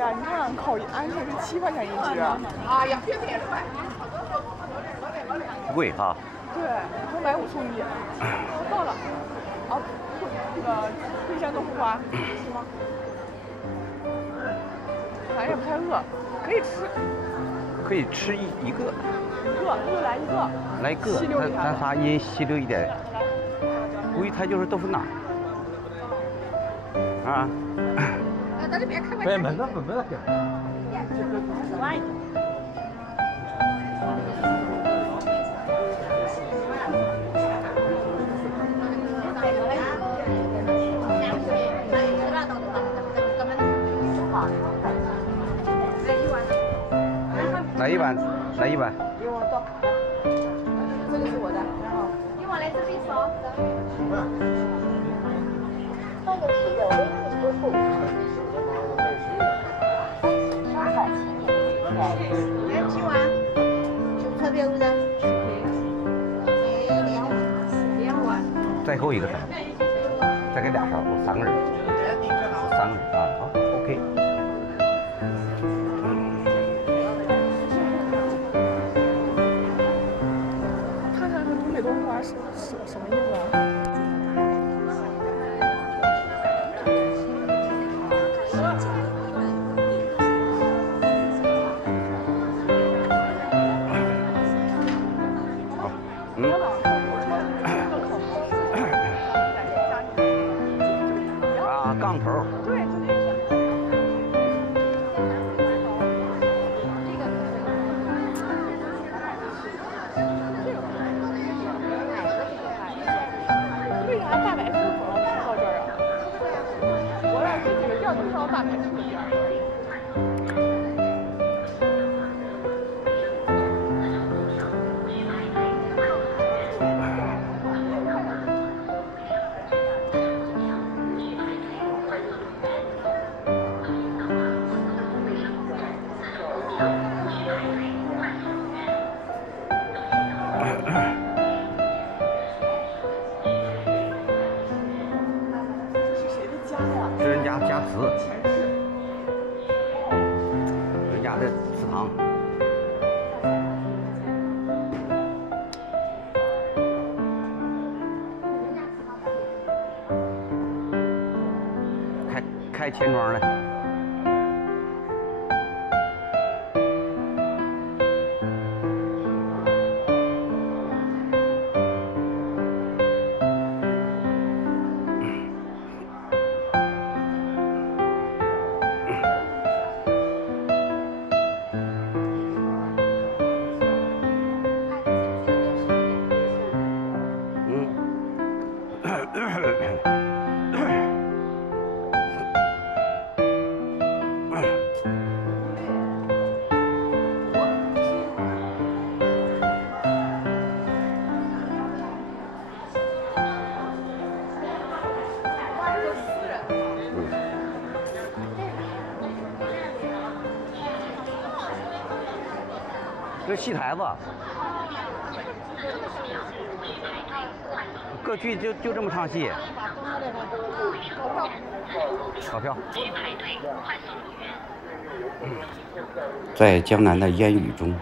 呀，你看烤鹌鹑是7块钱一只。哎呀，贵哈。对，然后买5送1。到了。啊，这个龟山豆腐花是吗？反正也不太饿，可以吃。可以吃一个。来一个。来个，咱仨一人吸溜一点。估计它就是豆腐脑。啊。对，门子。来一碗。给我倒。这个是我的，然后你往来这边烧。这个是有微信支付。来几碗？就特别有的。2碗。再扣一个勺，再给2勺，我3个人。3个人啊，好 ，OK。看看东北豆腐花是什么意思啊？杠头。对，就那个。为啥大白兔总要到这儿啊？我要是这个店都上大白兔的店。这人家加瓷，人家的祠堂。开钱庄的。这戏台子，歌剧就这么唱戏。搞票。在江南的烟雨中，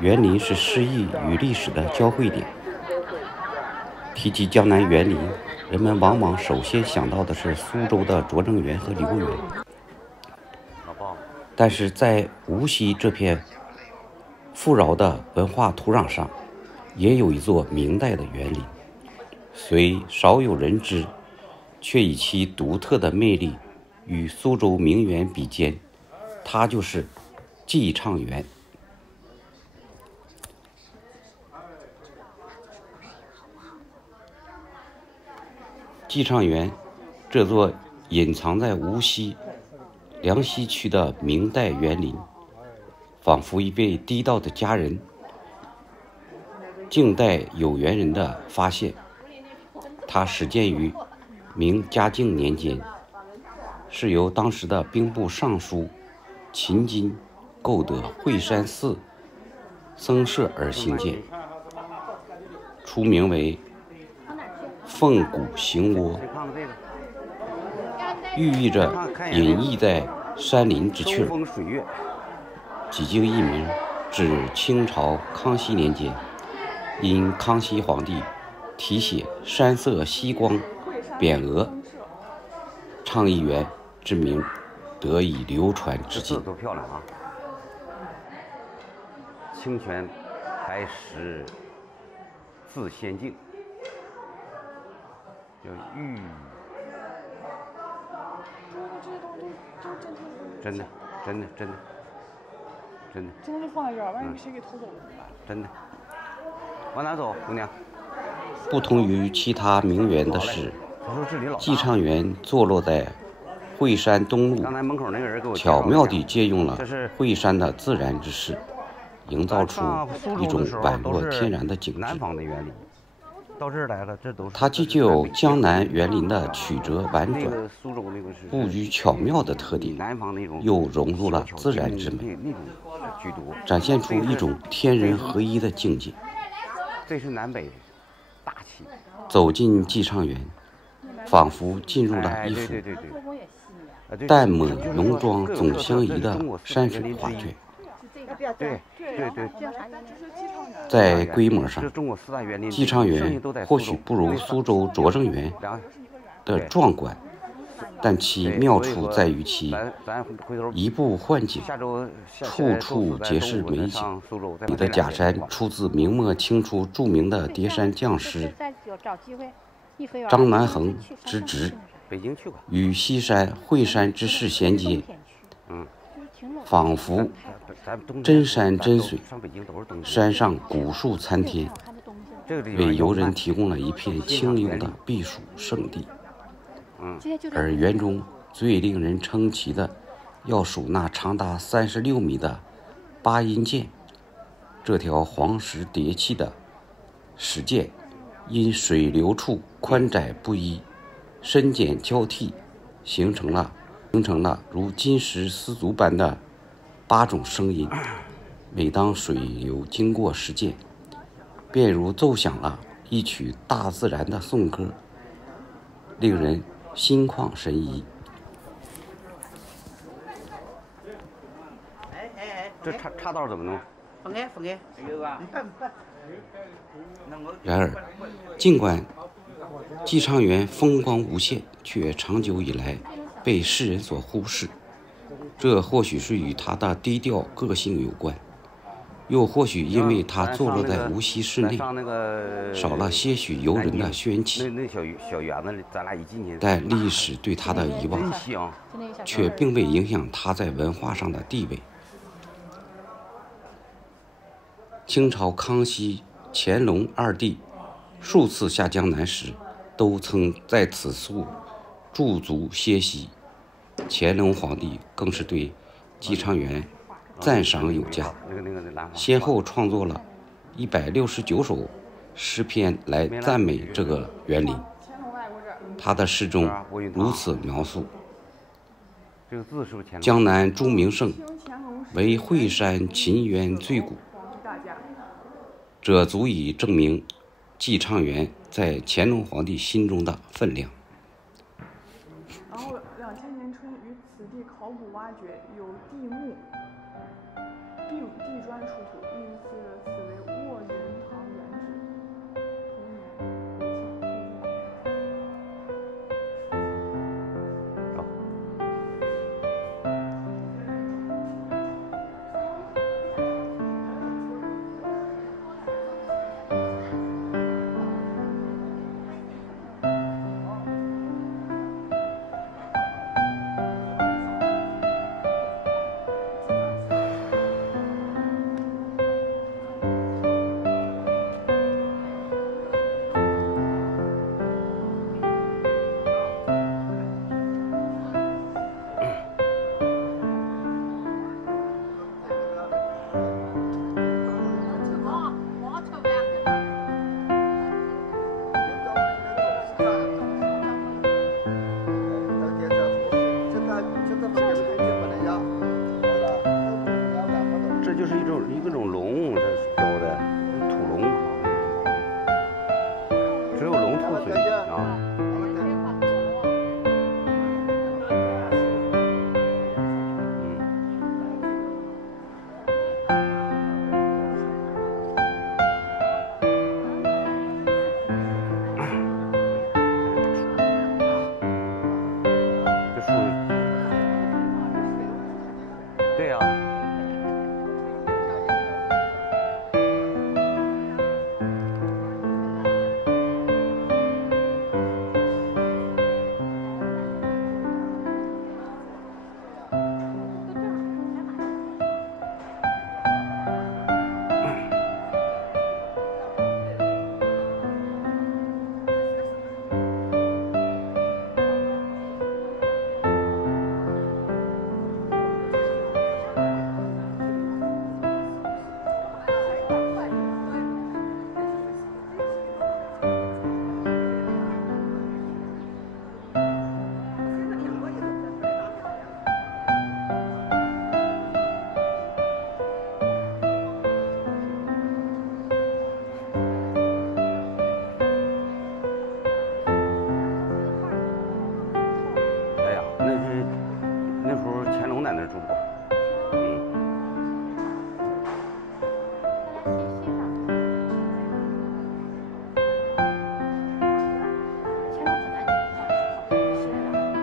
园林是诗意与历史的交汇点。提及江南园林，人们往往首先想到的是苏州的拙政园和梨园。但是在无锡这片富饶的文化土壤上，也有一座明代的园林，虽少有人知，却以其独特的魅力与苏州名园比肩，它就是寄畅园。寄畅园这座隐藏在无锡梁溪区的明代园林，仿佛一位地道的佳人，静待有缘人的发现。它始建于明嘉靖年间，是由当时的兵部尚书秦金购得惠山寺僧舍而兴建，初名为凤谷行窝，寓意着隐逸在山林之趣风水月，几经译名，至清朝康熙年间，因康熙皇帝题写“山色夕光”匾额，倡议园之名得以流传至今。多漂亮啊！清泉白石自仙境，叫玉。真的。真的就放在这儿，万一谁给偷走了怎么办？真的。往哪走，姑娘？不同于其他名园的是，寄畅园坐落在惠山东路，巧妙地借用了惠山的自然之势，营造出一种宛若天然的景致。到这儿来了，这都是它既具有江南园林的曲折婉转、布局巧妙的特点，又融入了自然之美，展现出一种天人合一的境界。这是南北大气。走进寄畅园，仿佛进入了一幅淡抹浓妆总相宜的山水画卷。对，在规模上，寄畅园或许不如苏州拙政园的壮观，但其妙处在于其移步换景，处处皆是美景。你的假山出自明末清初著名的叠山匠师张南恒之侄，与西山、惠山之势衔接，仿佛真山真水，山上古树参天，为游人提供了一片清幽的避暑胜地。而园中最令人称奇的，要数那长达36米的八音涧。这条黄石叠砌的石涧，因水流处宽窄不一，深浅交替，形成了如金石丝竹般的8种声音。每当水流经过石涧，便如奏响了一曲大自然的颂歌，令人心旷神怡。这岔道怎么弄？分开。然而，尽管寄畅园风光无限，却长久以来被世人所忽视。这或许是与它的低调个性有关，又或许因为它坐落在无锡市内，少了些许游人的喧气。但历史对它的遗忘，却并未影响它在文化上的地位。清朝康熙、乾隆2帝数次下江南时，都曾在此处驻足歇息。乾隆皇帝更是对寄畅园赞赏有加，先后创作了169首诗篇来赞美这个园林。他的诗中如此描述：江南诸名胜，唯惠山秦园最古。这足以证明寄畅园在乾隆皇帝心中的分量。然后2000年春于此地考古挖掘，有地墓并地砖出土，因此此为卧云堂原址。同年这就是一种龙，这雕的土龙，只有龙吐水啊。站得住。嗯。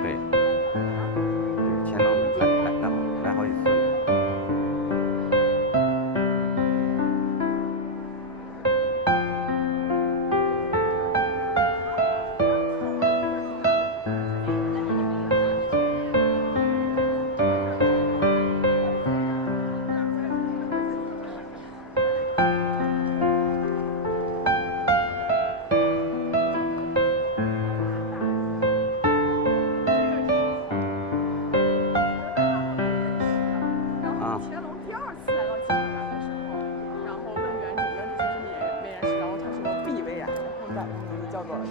对，前头来好几次。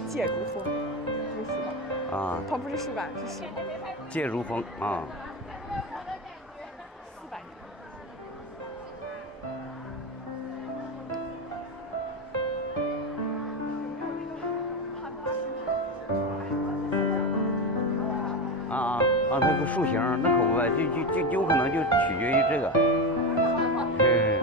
介如风，这是吧？啊，它不是树干，是石头。介如风啊。400年。那个树形那可不呗，就有可能就取决于这个。对。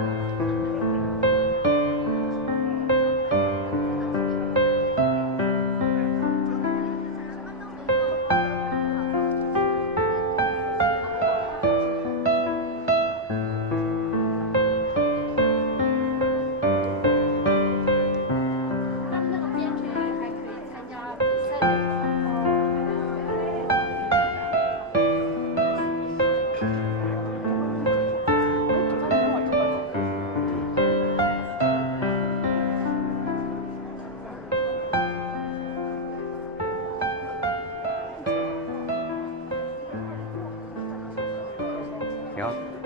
行。